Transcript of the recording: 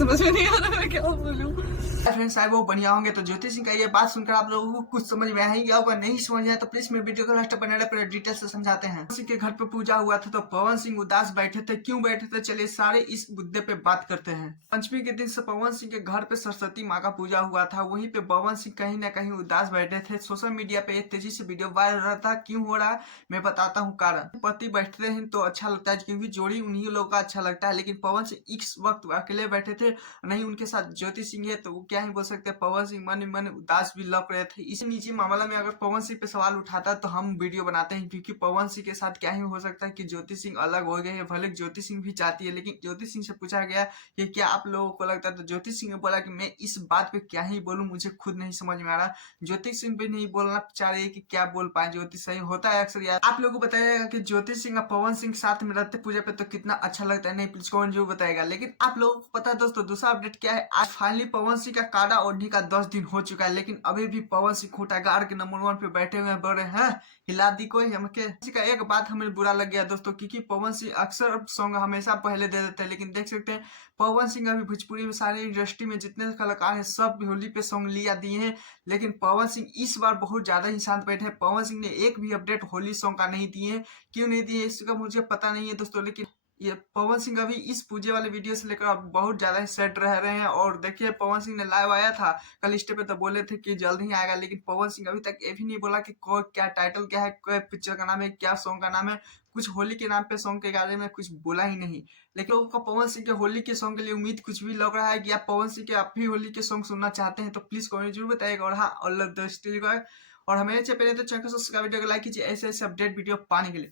समझ में नहीं आ रहा मैं क्या बोलूं। फ्रेंड्स आए वो बढ़िया होंगे। तो ज्योति सिंह का ये बात सुनकर आप लोगों को कुछ समझ में आया ही होगा, नहीं समझ में आया तो प्लीज मेरे वीडियो को लास्ट बना पूरा डिटेल से समझाते हैं। पवन सिंह के घर पे पूजा हुआ था तो पवन सिंह उदास बैठे थे, क्यों बैठे थे चलिए सारे इस मुद्दे पे बात करते हैं। पंचमी के दिन से पवन सिंह के घर पे सरस्वती माँ का पूजा हुआ था, वहीं पे पवन सिंह कहीं ना कहीं उदास बैठे थे। सोशल मीडिया पे एक तेजी से वीडियो वायरल रहा था, क्यों हो रहा मैं बताता हूँ कारण। पति बैठते हैं तो अच्छा लगता है क्योंकि जोड़ी उन्हीं लोगों का अच्छा लगता है, लेकिन पवन सिंह इस वक्त अकेले बैठे थे, नहीं उनके साथ ज्योति सिंह है तो वो क्या ही बोल सकते हैं। पवन सिंह मन मन उदास भी लग रहे थे। इस निजी मामला में अगर पवन सिंह पे सवाल उठाता तो हम वीडियो बनाते हैं, क्योंकि पवन सिंह के साथ क्या ही हो सकता है कि ज्योति सिंह अलग हो गए हैं। भले ज्योति सिंह भी चाहती है, लेकिन ज्योति सिंह से पूछा गया कि क्या आप लोगों को लगता है, तो ज्योति सिंह ने बोला कि मैं इस बात पे क्या ही बोलूं, मुझे खुद नहीं समझ में आ रहा। ज्योति सिंह भी नहीं बोलना चाह रही है कि क्या बोल पाए। ज्योति सही होता है अक्सर यार। आप लोगों को बताइएगा कि ज्योति सिंह और पवन सिंह साथ में रहते पूजा पे तो कितना अच्छा लगता है, नहीं प्लीज कमेंट जरूर बताएगा। लेकिन आप लोगों को पता है दोस्तों दूसरा अपडेट क्या है, आज फाइनली पवन सिंह का काड़ा ओढ़ने का 10 दिन हो चुका है, लेकिन अभी भी पवन सिंह खूंटागाड़ के नंबर 1 पे बैठे हुए हैं, बोल रहे हैं हिला दी कोई हमके। इसी का एक बात हमें बुरा लग गया दोस्तों, क्योंकि पवन सिंह अक्सर सॉन्ग हमेशा पहले दे देते हैं, लेकिन देख सकते हैं पवन सिंह अभी भोजपुरी में सारी इंडस्ट्री में जितने कलाकार हैं सब होली पे सॉन्ग लिया दिए हैं, लेकिन पवन सिंह इस बार बहुत ज्यादा ही शांत बैठे हैं। पवन सिंह ने एक भी अपडेट होली सॉन्ग का नहीं दिए, क्यों नहीं दिए इसका मुझे पता नहीं है दोस्तों, लेकिन ये पवन सिंह अभी इस पूजे वाले वीडियो से लेकर अब बहुत ज्यादा ही सेट रह रहे हैं। और देखिए पवन सिंह ने लाइव आया था कल स्टे पे तो बोले थे कि जल्द ही आएगा, लेकिन पवन सिंह अभी तक ये भी नहीं बोला कि क्या टाइटल क्या है, क्या पिक्चर का नाम है, क्या सॉन्ग का नाम है। कुछ होली के नाम पे सॉन्ग के बारे में कुछ बोला ही नहीं। लेकिन लोगों को पवन सिंह के होली के सॉन्ग के लिए उम्मीद कुछ भी लग रहा है कि आप पवन सिंह के आप भी होली के सॉन्ग सुनना चाहते हैं तो प्लीज कमेंट जरूर बताइएगा। और हाँ और हमें चैनल तो चैनल को सब्सक्राइब वीडियो को लाइक कीजिए ऐसे ऐसे अपडेट वीडियो पाने के लिए।